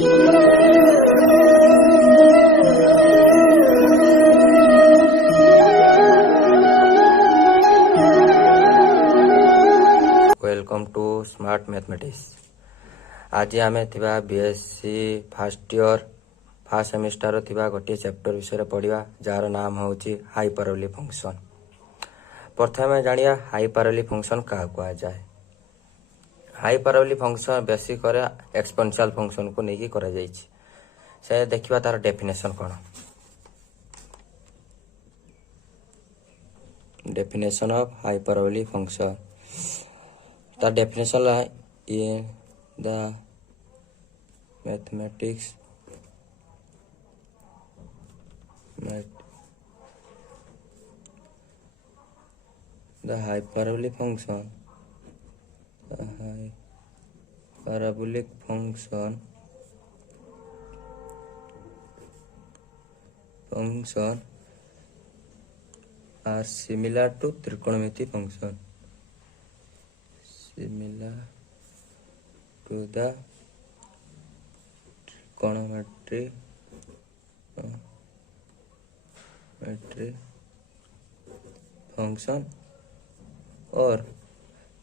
Welcome to smart mathematics. आज आम थिबा BSc first year first semester थिबा गोटे चैप्टर विषय पढ़ा जार नाम होची हाइपरबोलिक फंक्शन। प्रथम जानिया हाइपरबोलिक फंक्शन क्या कहा जाए। Hyperbolic function basic exponential function को लेकिन करा जायछि। से देखिबा तार डेफिनेशन कौन। Definition of hyperbolic function. The definition in the mathematics the hyperbolic function are similar to trigonometry function. Similar to the trigonometry function और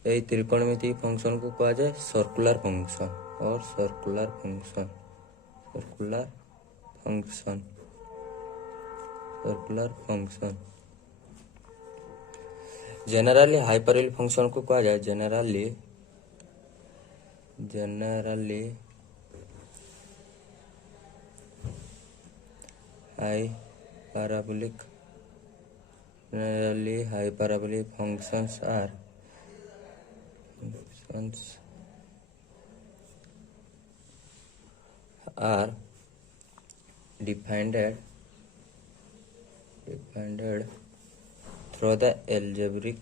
यही त्रिकोणमिति फंक्शन को कहा जाए सर्कुलर फंक्शन और circular function. Generally hyperbolic function को कहा जाए generally hyperbolic functions are defined through the algebraic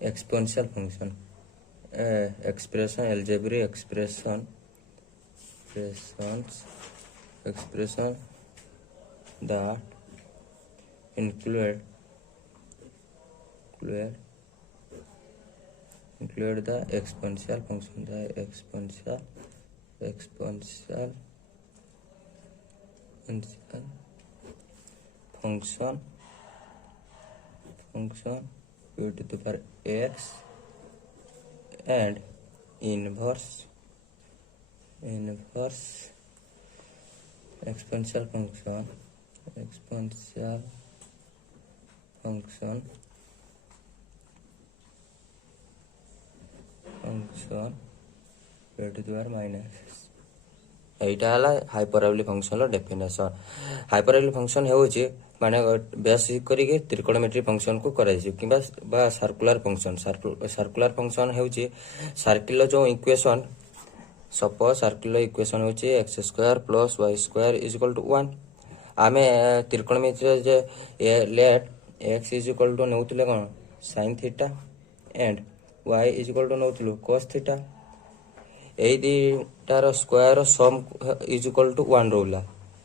exponential function algebraic expression that include the exponential function, function e to the power x and inverse exponential function e to the power minus। एटा हला hyperbolic function रो definition. Hyperbolic function होउची माने basic करिके त्रिकोणमिति function को करा जाय किबा बा circular function होउची सर्किल जो इक्वेशन सपोज सर्किल इक्वेशन होउची x² + y² = 1। आमे त्रिकोणमिति जे लेट x नउतले कोन sin थीटा एंड y नउतलो cos थीटा। एई दीटार स्क्वायर सम = 1 रोला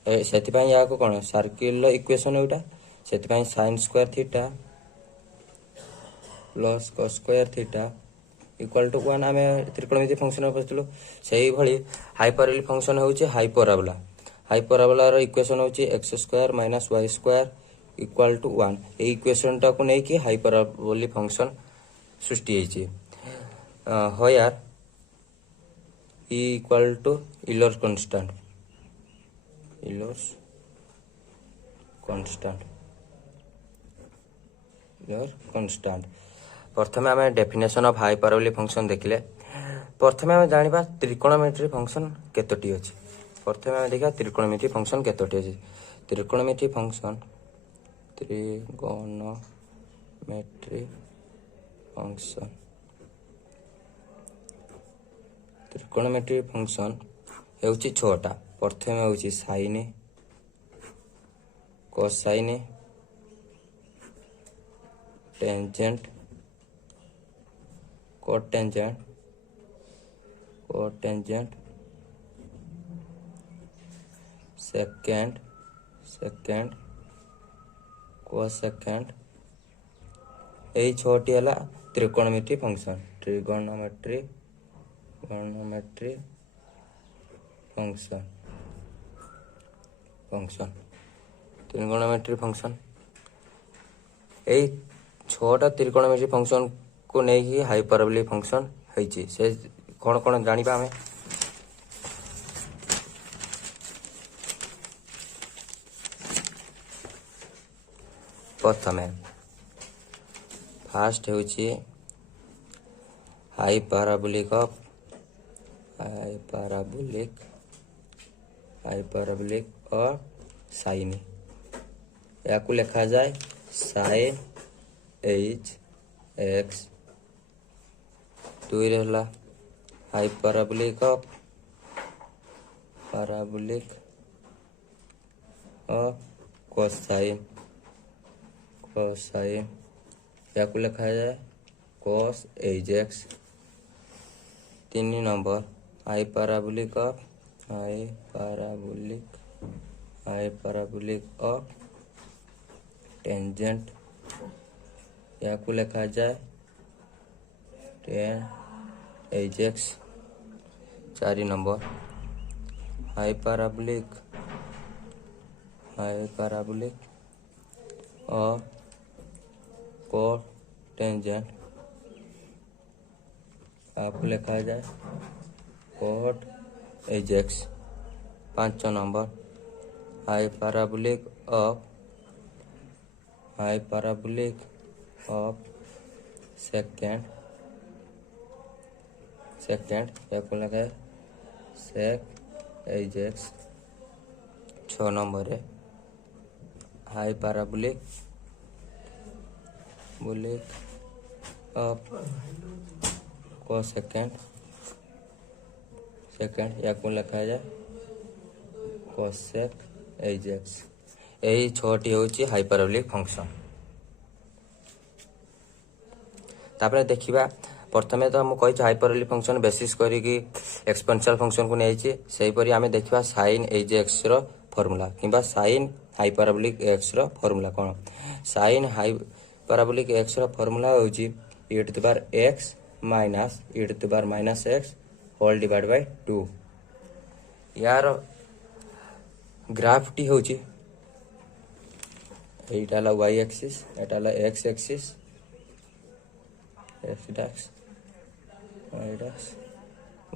सेति पई या को कोन सर्किल इक्वेशन एटा सेति पई sin square theta plus cos square theta = 1 आमे त्रिकोणमिति फंक्शन पछतलो। सेही भली हाइपरबोलिक फंक्शन होउची हाइपरबोला रो इक्वेशन होउची x² - y² = 1। ए इक्वेशन टा को नै कि हाइपरबोलिक फंक्शन सृष्टि हेची। होयार E = Euler's constant प्रथमे आमे डेफिनेशन ऑफ हाइपरबोलिक फंक्शन देखिले। प्रथमे आमे जानिबा त्रिकोणमिति फंक्शन केतोटी अछि। प्रथमे आमे देखा त्रिकोणमिति फंक्शन केतोटी अछि। त्रिकोणमिति फंक्शन त्रिकोणमिति फंक्शन हेउची छोटा। प्रथमे होउची sin cosine tangent cotangent second second cos second यही छोटी है त्रिकोणमिति फंक्शन ट्रिगोनोमेट्री फंक्शन त्रिकोणमिति फंक्शन यही छोटा त्रिकोणमिति फंक्शन को नहीं हाइपरबोलिक फंक्शन है से कौन कौन जानिबा हमें प्रथमे फास्ट होची हाइपरबोलिक और साइन या को लिखा जाए साइन एच एक्स दुई रहला हाइपरबोलिक और कोसाइन या को लिखा जाए cos एच तीन नंबर हाइपरबोलिक ऑफ टेंजेंट या को लिखा जाए tan एच चार नंबर हाइपरबोलिक और कोटेंजेंट आपको लिखा जाए कोट एजेक्स पाँच नंबर हाइपरबोलिक ऑफ सेकेंड आपको लगा है सेक एजेक्स छः नंबर है हाइपरबोलिक ऑफ को सेकेंड या को लिखा जाए कोसेक एजेक्स यही छोटी होची हाइपरबोलिक फंक्शन तापर देखिबा प्रथमे तो हम कहि हाइपरबोलिक फंक्शन बेसिस करी कि एक्सपोनेंशियल फंक्शन को नै छि सेही परी हमें देखिबा sin एजेक्स रो फार्मूला किबा sin हाइपरबोलिक x रो फार्मूला कोन sin हाइपरबोलिक x रो फार्मूला होची e to the power x minus e to the power minus x whole divide by 2 यार ग्राफ टी होची एटाला y एक्सिस एटाला x axis x dash y dash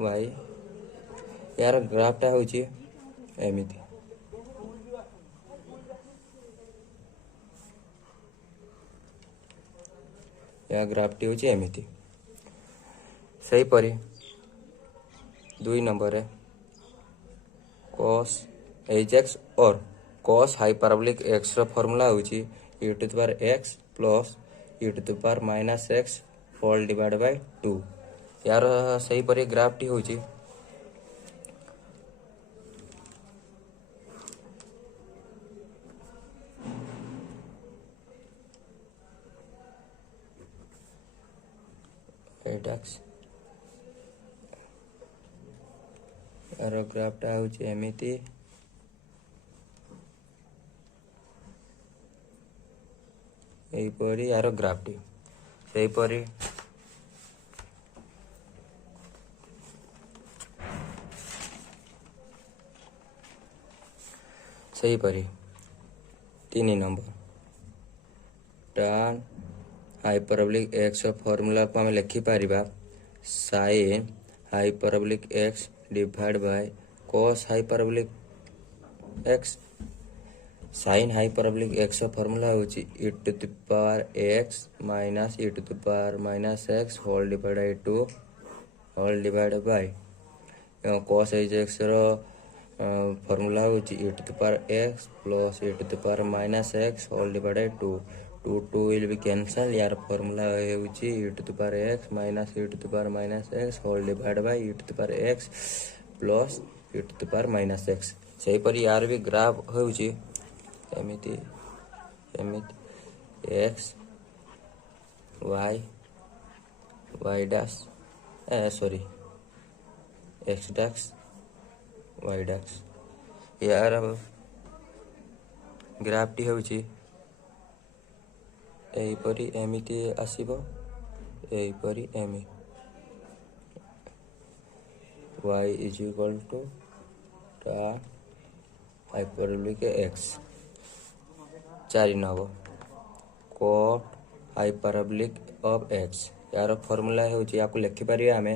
y यार ग्राफ टा होची एमिति या ग्राफटी होची एमिति सही परी दुई नंबर है cos एच और cos हाइपरबोलिक x रो फार्मूला होची e to the power x plus e to the power minus x whole divide by 2 यार सही परी ग्राफटी होची एटाक्स यार ग्राफटा होची एमिति एई परी यार ग्राफटी सेही परी तीन number tan hyperbolic x formula को हम लिखि पारिबा sin hyperbolic x divide by cos hyperbolic x sin hyperbolic x formula होची e to the power x minus e to the power minus x whole divide by 2 whole divide by cos x रो formula होची e to the power x plus e to the power minus x whole divide by 2 2 will be cancel यार formula होची e to the power x minus e to the power minus x whole divide by e to the power x plus e to the power minus x सही पर यार भी graph होची एमिति x y dash sorry x dash y dash यार अब ଗ୍ରାଫଟି ହେଉଛି ଏହିପରି ଏମିତି ଆସିବ, ଏହିପରି ଏମିତି y is equal to tan hyperbolic x 4 number cot hyperbolic of x यार फॉर्मूला ହେଉଛି याको लिखिपारे आम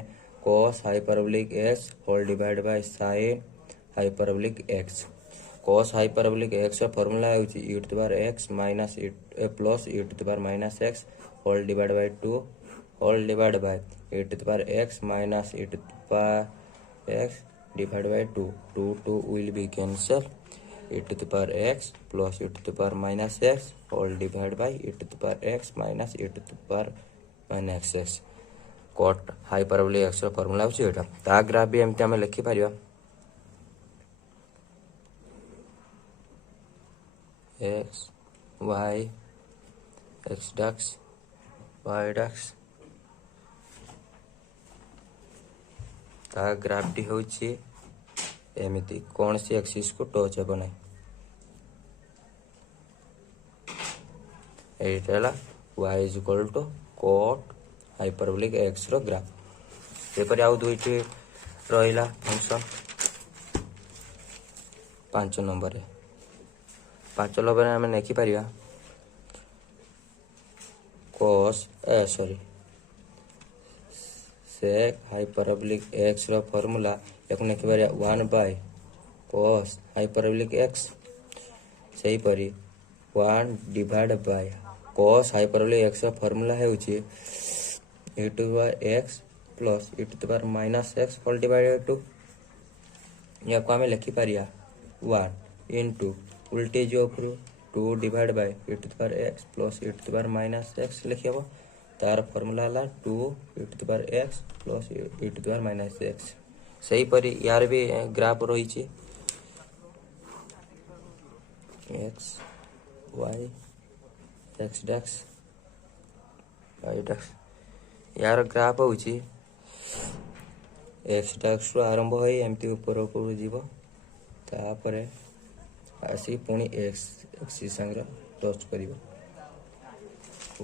cos hyperbolic x whole divide by sin hyperbolic x cos hyperbolic x formula ହେଉଛି e to the power x minus e plus e to the power minus x whole divide by 2 whole divide by e to the power x minus e to the power x divided by 2 will be cancelled e to the power x plus e to the power minus x whole divided by e to the power x minus e to the power minus x cot hyperbolic x ର formula ହେଉଛି ଏଇଟା। ତା graph ବି ଏମିତି ଆମେ ଲେଖିପାରିବା x y x dax y dax ତା ଗ୍ରାଫଟି ହେଉଛି ଏମିତି କୌଣସି ଆକ୍ସିସ୍ କୁ ଟଚ୍ ହେବ ନାହିଁ। ଏଇଟା ହେଲା y is equal to cot hyperbolic x ର ଗ୍ରାଫ। ସେପରି ଆଉ ଦୁଇଟି ରହିଲା ଫଙ୍କସନ୍ 5 ନମ୍ବରରେ ଆମେ ଲେଖିପାରିବା sec hyperbolic x ର ଫର୍ମୁଲା याको लिखिपारे 1 by cos hyperbolic x सेहीपरि 1 divided by cos hyperbolic x ର ଫର୍ମୁଲା ହେଉଛି e to the power x plus e to the power minus x whole divided by 2 याको आमे लिखिपारिया 1 into उल्टे जो उपरु 2 divided by e to the power x plus e to the power minus x लिखिबो तार formula हला 2 e to the power x plus e to the power minus x सेहीपरि यार भी graph रही x y x dax y dax यार graph होची x dax रो आरंभ होई एमती ऊपर ऊपर जीवो तापरे आसी पुणी x एक्सिस संग टच करिवो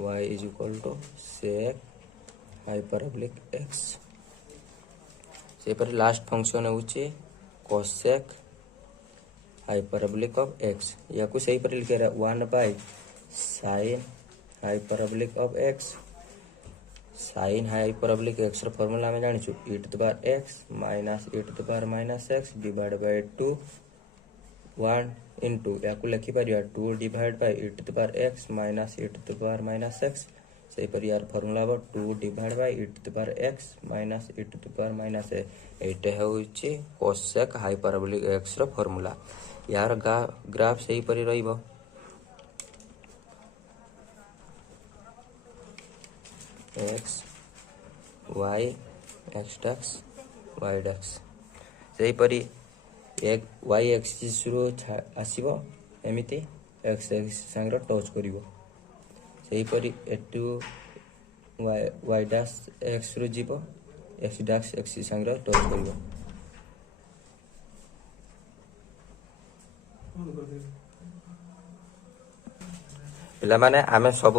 y is equal to sec hyperbolic x सेपर लास्ट फंक्शन होची cosec hyperbolic of x याको सही पर लिखे 1 by sin hyperbolic of x sin hyperbolic x ର फॉर्मूला ଆମେ ଜାଣିଛୁ e to the power x minus e to the power minus x divided by 2 1 into याको लिखि परिया 2 divided by e to the power x minus e to the power minus x सही पर यार formula हो 2 divided by e to the power x minus e to the power minus x एटे होउची cosec hyperbolic x ର formula यार graph सही परि रहिबो x y x dax y dax सही परि एक y एक्सिस रो आसीबो एमिति x एक्सिस संग टच करिवो सही परि एटू y dash x रो जीवो x dax एक्सिस संग टच करिवो पिला माने आमे सब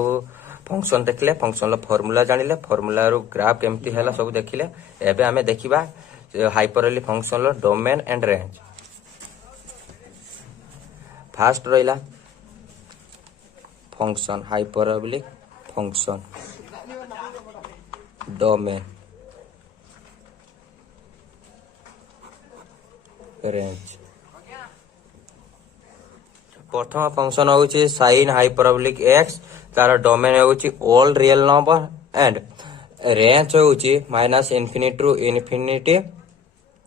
फंक्शन देखले फंक्शन लो फार्मूला जानिले फार्मूला रो ग्राफ केमती हैला सब देखिले एबे आमे देखिबा हाइपरबोलिक फंक्शन लो डोमेन एंड रेंज फास्ट रहिला function hyperbolic function domain range प्रथम फंक्शन होची sin hyperbolic x तार डोमेन होची all real number and range होची minus infinity to infinity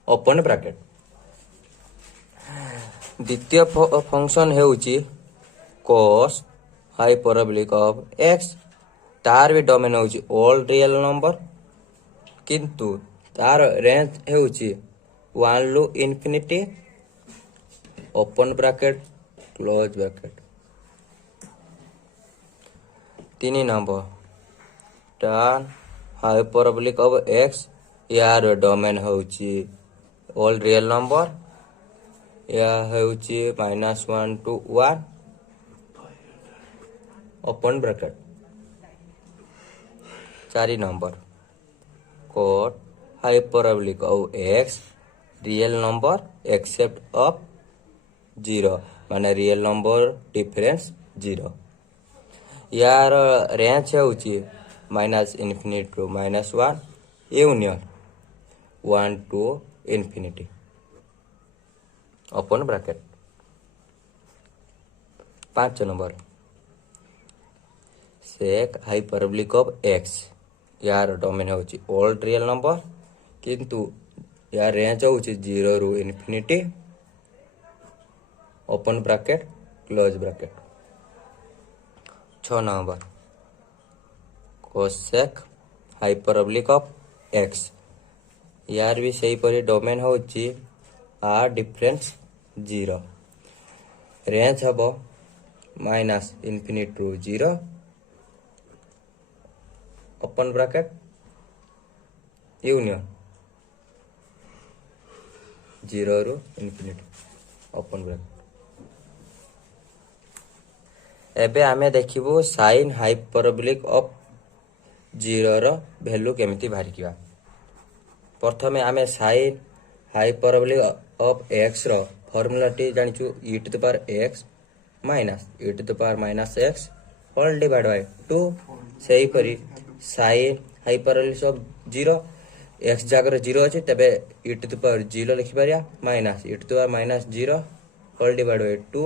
open bracket द्वितीय फंक्शन होची cos hyperbolic of x तार भी डोमेन होची ऑल रियल नंबर किंतु तार रेंज होची 1 to infinity open bracket close bracket 3 number tan hyperbolic of x यार डोमेन होची ऑल रियल नंबर या होची -1 to 1 open bracket. 4 number cot hyperbolic of x real number except of 0 माने real number difference 0। यार range होची -∞ to -1 union 1 to infinity open bracket. 5 number sec hyperbolic of x यार domain होची all real number किंतु यार range होची 0 रु infinity open bracket close bracket. 6 number cosec hyperbolic of x यार भी सही परी डोमेन होची आर डिफरेंस 0 रेंज हबो -∞ टू 0 ओपन ब्रैकेट यूनियन 0 रु इन्फिनिटी ओपन ब्रैकेट। एबे आमे देखिबो साइन हाइपरबोलिक ऑफ 0 रो वैल्यू केमिति बाहरिकिबा। प्रथमे आमे साइन हाइपरबोलिक ऑफ x रो फार्मूला टी जानिचु e to the power x minus e to the power minus x whole divide by 2 सही परी साइन हाइपरबोलिक ऑफ 0 x जागर 0 अछि तबे e टू द पावर 0 लिखि परिया minus e to the power minus 0 whole divide by 2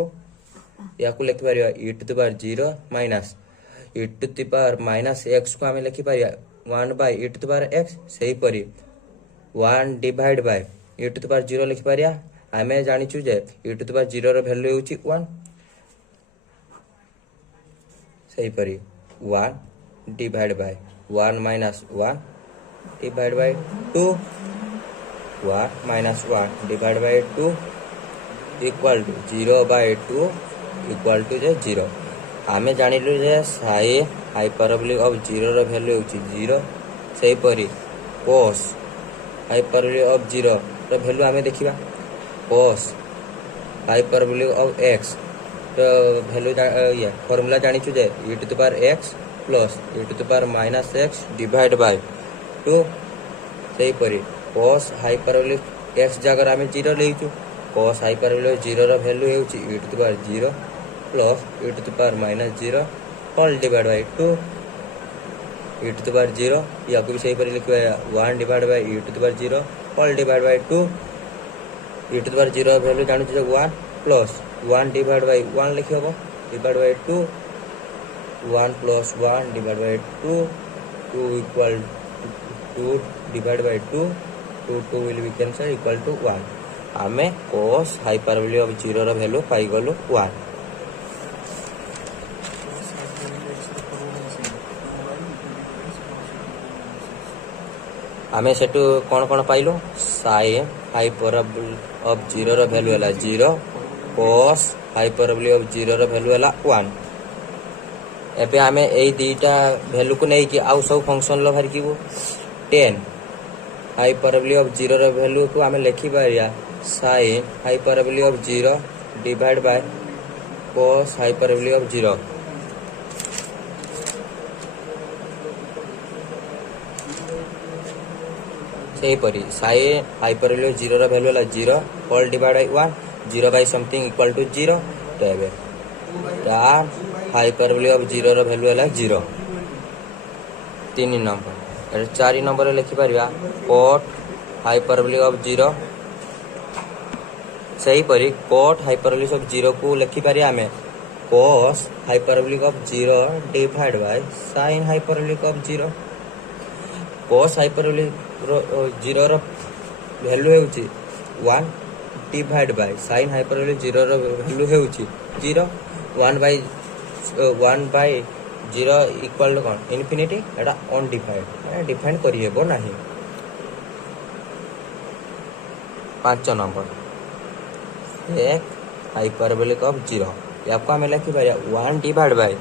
याकू लिखि परिया e to the power 0 minus e to the power minus x को हमें लिखि परिया 1 by e to the power x सही परी 1 divide by e to the power 0 लिखि परिया हमें जानिचु जे e टू द पावर 0 रो वैल्यू होची 1 सही परी 1 divide by 1 minus 1 divide by 2 1 minus 1 divide by 2 equal to 0 by 2 equal to जे 0 हमें जानिलु जे साइन हाइपरबोलिक ऑफ 0 रो वैल्यू होची 0 सही परी cos हाइपरबोलिक ऑफ 0 रो वैल्यू हमें देखिबा cos हाइपरबोलिक ऑफ x तो वैल्यू ये फार्मूला जानिचु जे e to the power x plus e to the power minus x divide by 2 सही परी cos हाइपरबोलिक x जागर हमें 0 लेइचु cos हाइपरबोलिक 0 रो वैल्यू हेउची e to the power 0 plus e to the power minus 0 whole divide by 2 e to the power 0 याको भी सही परी लिखबा 1 divide by e to the power 0 whole divide by 2 e to the power 0 value जानिचु जे 1 plus 1 divide by 1 लिखबो divide by 2 1 plus 1 divide by 2 2 equal 2 divide by 2 2 will be cancel equal to 1 हमें cos hyperbolic of 0 रो value पाई गलो 1 हमें सेटू कोन कोन पाइलो साइन हाइपरबोलिक ऑफ 0 रो वैल्यू हला 0 cos हाइपरबोलिक ऑफ 0 रो वैल्यू हला 1 एबे हमें एई दीटा वैल्यू को नै कि आउ सब फंक्शन लो भर किबो 10 हाइपरबोलिक ऑफ 0 रो वैल्यू को हमें लिखि पारिया sine hyperbolic of 0 divide by cos hyperbolic of 0 सही परी साइन हाइपरबोलिक 0 रो वैल्यू हला 0 whole divide by 1 0 by something equal to 0 तबे tan हाइपरबोलिक ऑफ 0 रो वैल्यू हला 0 3 नंबर 4 नंबर लिखि परिया cot हाइपरबोलिक ऑफ 0 सही परी cot हाइपरबोलिक ऑफ 0 को लिखि परिया हमें cos hyperbolic of 0 divide by sin hyperbolic of 0 cos hyperbolic 0 रो वैल्यू हेउची 1 डिवाइड बाय sin हाइपरबोलिक 0 रो वैल्यू हेउची 0 1 बाय 0 इक्वल टू कोन इन्फिनिटी एटा अनडिफाइंड डिफाइन करि हेबो नाही। 5 नंबर एक हाइपरबोलिक ऑफ 0 याको हमें लिखि पाया 1 divide by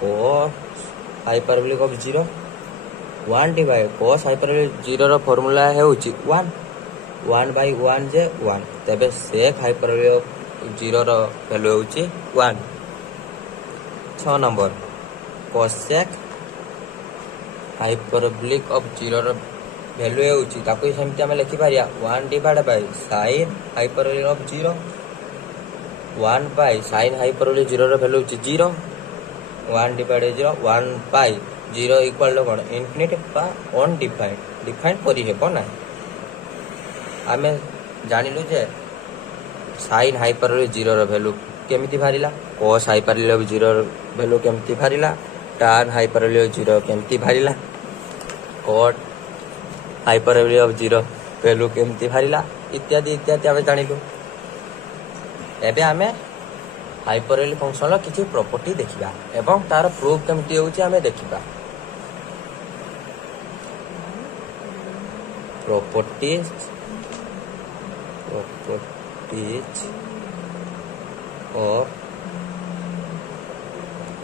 cos hyperbolic of 0 1 divide cos hyperbolic 0 रो फार्मूला हेउची 1 1 बाय 1 जे 1 तबे सेक हाइपरबोलिक 0 रो वैल्यू हेउची 1। 6 नंबर कोसेक हाइपरबोलिक ऑफ 0 रो वैल्यू होउची ताको सेमति हम लिखि पारिया 1 divide by sin hyperbolic of 0 1 by sin hyperbolic 0 रो वैल्यू होउची 0 1 divide 0 1 by 0 equal to cone infinite बा अनडिफाइंड डिफाइंड करि हेबो ना आमे जानिलु जे sin हाइपरबोलिक 0 रो वैल्यू केमिति भारिला cos हाइपरबोलिक 0 रो वैल्यू केमिति भारिला tan हाइपरबोलिक 0 केमिति भारिला cot हाइपरबोलिक ऑफ 0 वैल्यू केमिति भारिला इत्यादि इत्यादि आमे जानिलु एबे आमे हाइपरबोलिक फंक्शन रो किछि प्रॉपर्टी देखिबा एवं तार प्रूफ केमिति होउची आमे देखिबा properties of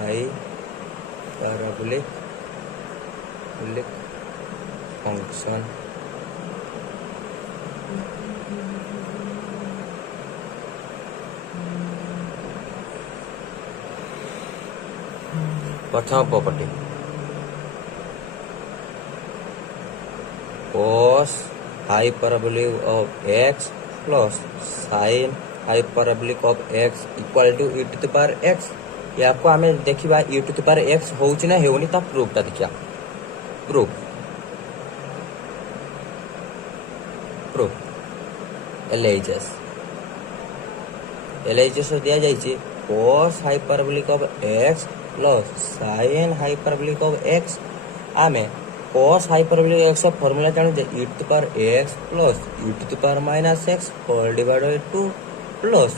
hyperbolic function प्रथम property cos hyperbolic of x plus sin hyperbolic of x equal to e to the power x या को हमें देखिबा e to the power x होउची ना हेउनी ता प्रूफ ता देखिया प्रूफ LHS दिया जाइए cos hyperbolic of x plus sin hyperbolic of x आमे cos hyperbolic x का फॉर्मूला जानो जे e to the power x plus e to the power minus x whole divided by 2 plus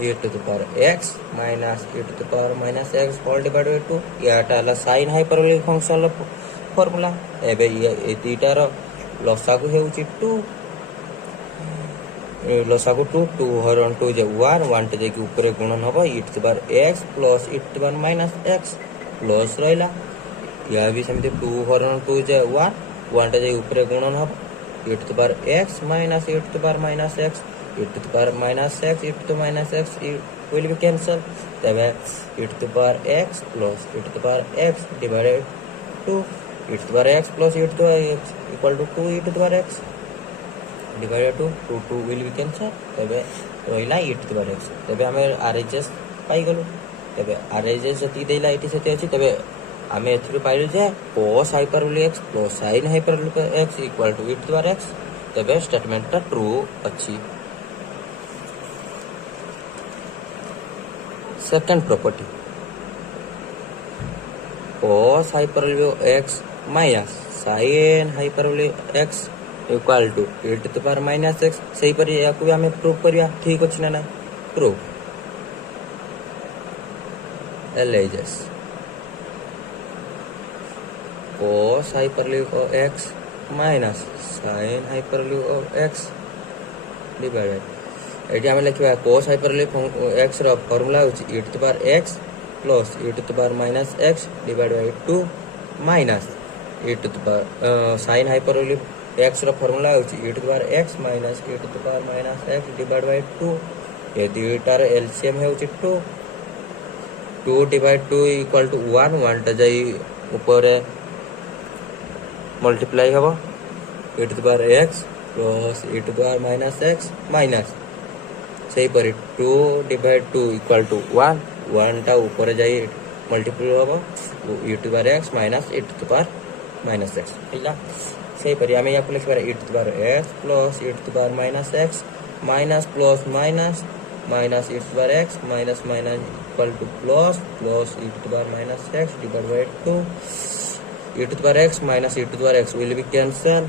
e to the power x minus e to the power minus x whole divided by 2 या टाला sin hyperbolic function लो formula एबे ये तीटार लसागु हेउची 2 लसागु 2 हरण 2 जे 1 टे जे ऊपर गुणन हबो e to the power x plus e to the power minus x plus रहला या भी समिति 2 हरण 2 जे 1 टे जे ऊपर गुणन हबो e to the power x minus e to the power minus x e to the power minus x e to the minus x will be cancel तबे e to the power x plus e to the power x divided 2 e to the power x plus e to the power x equal to 2 e to the power x divided 2 will be cancel तबे रहिला e to the power x तबे हमें RHS पाई गलो तबे RHS जति देला इति सते अछि तबे हमें एथु पाइलु जे cos hyperbolic x plus sin hyperbolic x equal to e to the power x तबे स्टेटमेंट ता ट्रू अछि second property cos hyperbolic x minus sin hyperbolic x equal to e to the power minus x सही पर याकू हमें proof करिया ठीक अछि ना नहीं proof LHS cos hyperbolic of x minus sin hyperbolic of x divided eighty हमें लिखिबा cos hyperbolic x रो फार्मूला होची e to the power x plus e to the power minus x divided by 2 minus e to the power sin hyperbolic x रो formula होची e to the power x minus e to the power minus x divided by 2 ये दुइटार LCM होची 2 divided 2 equal to 1 टा जाई ऊपर multiply हबो e to the power x plus e to the power minus x minus सही पर 2 divided 2 equal to 1 टा ऊपर जाई मल्टीप्लाई हबो e to the power x minus e to the power minus x हैला सही पर हमें यहाँ लिख पारे e to the power x plus e to the power minus x minus plus minus minus e to the power x minus minus equal to plus plus e to the power minus x divided by 2 e to the power x minus e to the power x will be cancel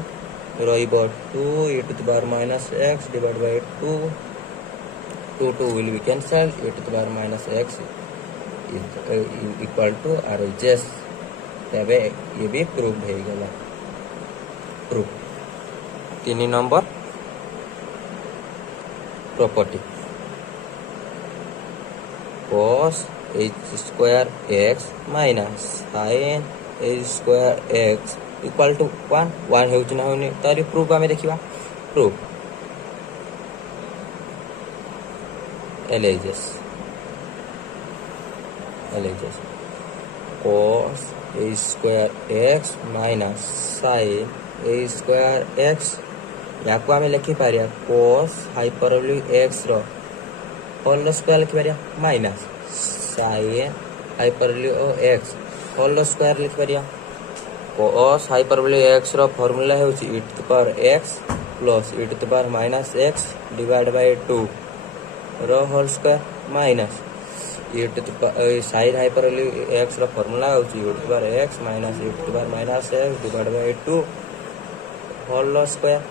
रहिबो 2 e to the power minus x divided by 2 2 will be cancelled e to the power minus x is equal to RHS तबे ये भी proof हो गला proof 3 number property cos h square x minus sin h square x equal to 1 हेउची ना होनी तारी proof हमें देखिबा proof LHS cos a square x minus sin a square x या को आमे लिखि पारिया cos हाइपरबोलिक x रो होल स्क्वायर लिखि पारिया minus sin hyperbolic x whole square लिखि पारिया cos हाइपरबोलिक x रो फार्मूला हेउची e to the power x plus e to the power minus x divide by 2 रो whole square minus e to the sin hyperbolic x रो formula हेउची e to the power x minus e to the power minus x divide by 2 whole square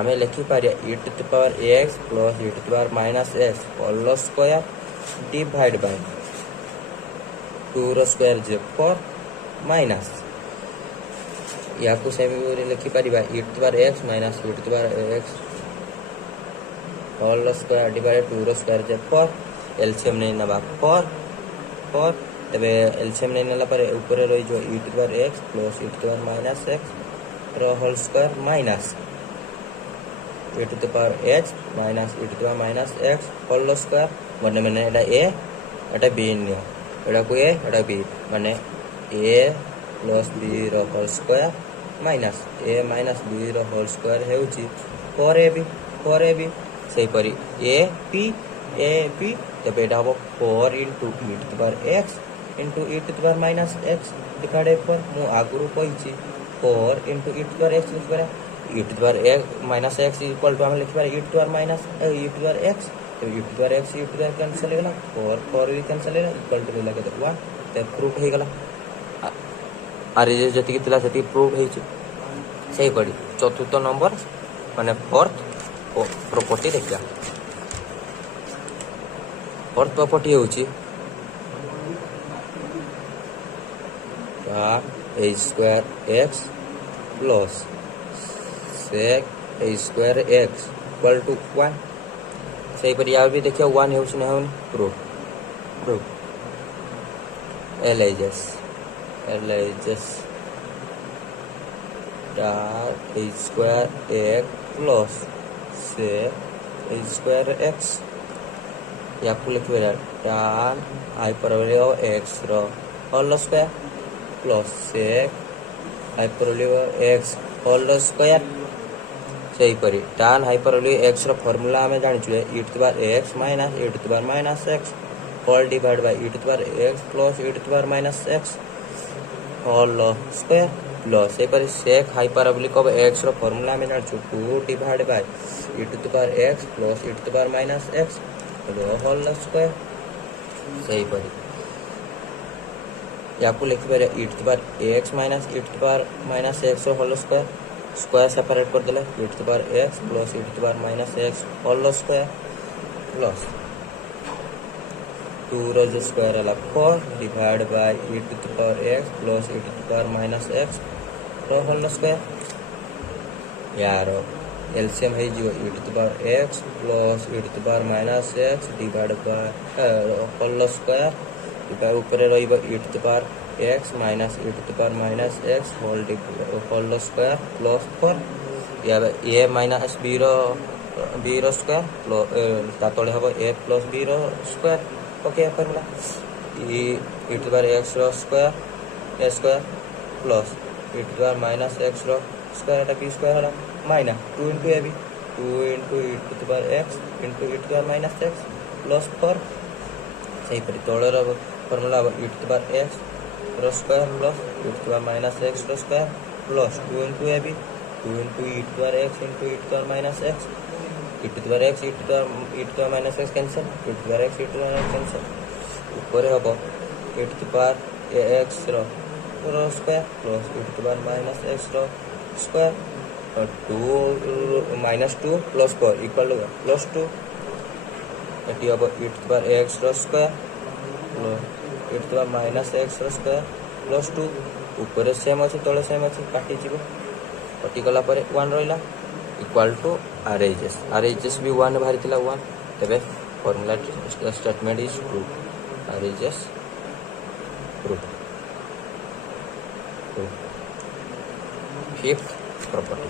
आमे लिखि पारिया e to the power x plus e to the power minus x whole square divide by 2 रो square जे 4 minus या को सेमी लिखि पारिबा e to the power x minus e to the power x whole square divide 2 रो square जे 4 LCM नै नबा 4 तबे एलसीएम नै नला पर ऊपर रही जो e to the power x plus e to the power minus x रो whole square minus e to the power h minus e to the power minus x whole square मने मने एटा a एटा b नियो एटा को a Etah b माने a plus b रो whole square minus a minus b रो whole square हेउची 4ab सही परी ab तबे एटा हो 4 into e to the power x into e to the power minus x divided पर मु आगुरु कहिची 4 into e to the power x लिख पारे e to the power x minus x equal to हम लिख पारे e to the power minus e to the power x तो e to the power x e to the power cancel गेला 4 भी cancel गेला equal to लगे 1 ते proof हे गेला आरे जे जति कितला जति प्रूफ हेची सही पड़ी चतुर्थ नंबर माने फोर्थ प्रॉपर्टी देखा फोर्थ प्रॉपर्टी होची a square x plus sec a square x equal to 1 सही पर या भी देखिए 1 होची ना होनी प्रूफ एलआईएस डार a square x plus sec a square x या को लिखबे tan हाइपरबोलिक x रो whole square plus sec hyperbolic x whole square सही परी tan हाइपरबोलिक x रो फार्मूला हमें जानि छु e to the power x minus e to the power minus x whole divide by e to the power x plus e to the power minus x whole square plus ए परी sec hyperbolic of x रो formula हमें जानि छु 2 divide by e to the power x plus e to the power minus x whole square सही पड़ी या को लिखि पारे e to the power x minus e to the power minus x whole square separate कर देले e to the power x plus e to the power minus x whole square plus 2 रो जो स्क्वायर हला 4 divide by e to the power x plus e to the power minus x रो whole square यारो LCM है जो e to the power x plus e to the power minus x divide by whole square इबा ऊपर रहइबो e to the power x minus e to the power minus x whole square plus 4 या a minus b रो square plus तातले हबो a plus b रो square okay formula e to the power x रो square a square plus e to the power minus x रो square एटा b square हला minus 2 into ab 2 into e to the power x into e to the power minus x plus 4 सही पड़ी तोड़र formula e to the power x रो square plus e to the power minus x रो square plus 2 into ab 2 into e to the power x into e to the power minus x e to the power x e to the power minus x cancel e to the power x e to the power minus cancel ऊपर हबो e to the power x रो square plus e to the power minus x रो square और 2 minus 2 plus 4 equal to plus 2 एटी अब e to the power x रो square plus e to the power minus x रो square plus 2 ऊपर same अछि तळे सेम अछि काटी जिवो कटी गला परे 1 रहिला इक्वल टू RHS भी 1 बाहर थिला 1 तबे formula statement is true RHS proof fifth property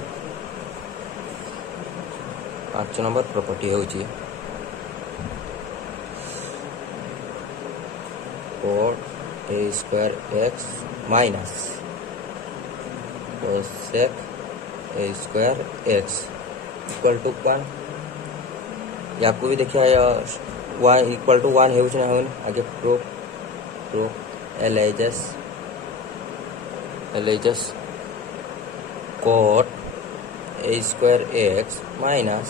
5 number property होची cot A square x minus cosec A square X equal to 1 या को भी देखिए 1 इक्वल टू 1 है आगे proof LHS cot a square x minus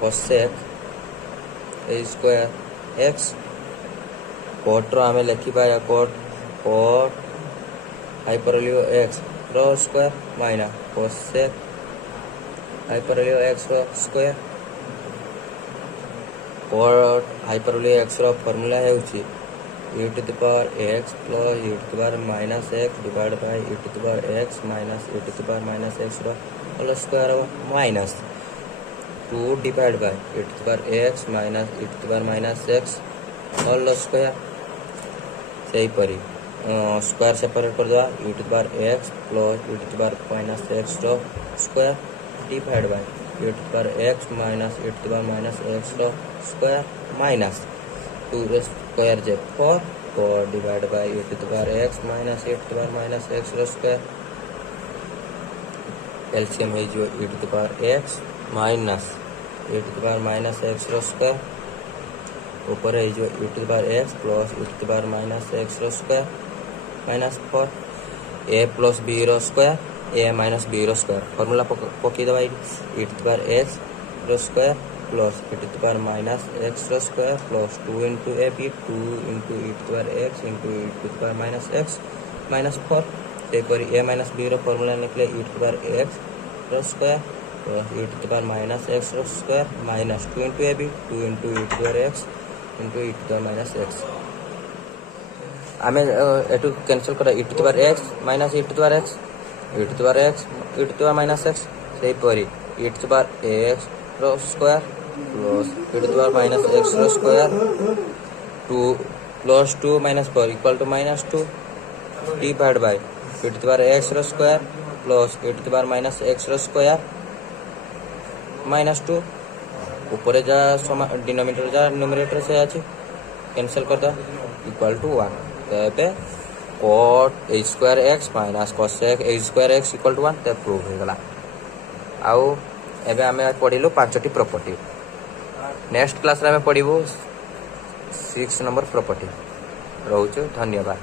cosec A square x cot रो आमे लिखि पाया कोट हाइपरलियो एक्स रो स्क्वायर माइनस कोसेक हाइपरलियो एक्स रो स्क्वायर कोट हाइपरलियो एक्स रो फार्मूला है उची e to the power x plus e to the power minus x divided by e to the power x minus e to the power minus x रो whole square minus 2 divide by e to the power x minus e to the power minus x whole square सही परी square separate कर दवा e to the power x plus e to the power minus x रो square divide by e to the power x minus e to the power minus x रो square minus 2 square जे 4 divide by e to the power x minus e to the power minus x रो square LCM है जो e to the power x minus e to the power minus x रो square ऊपर है जो e to the power x plus e to the power minus x रो square minus 4 a plus b रो square a minus b रो square formula पकी दबाई e to the power x रो square plus e to the power minus x रो square plus 2 into ab 2 into e to the power x into e to the power minus x minus 4 एक और a minus b रो formula निकले e to the power x रो square plus e to the power minus x रो square minus 2 into ab 2 into e to the power x into e to the power minus x आमे एटू cancel करा e to the power x minus e to the power x e to the power x e to the power minus x सही परी e to the power x रो square plus e to the power minus x रो square 2 plus 2 minus 4 equal to minus 2 divided by e to the power x रो square plus e to the power minus x रो square minus 2 ऊपर जा denominator जा numerator से अछि cancel कर दो इक्वल टू 1 तबे cot a square x minus cosec a square x equal to 1 ते प्रूव हो गला आउ एबे हमें पढिलु 5टी प्रॉपर्टी नेक्स्ट क्लास रे हमें पढिबो 6 नंबर प्रॉपर्टी रहउछु धन्यवाद।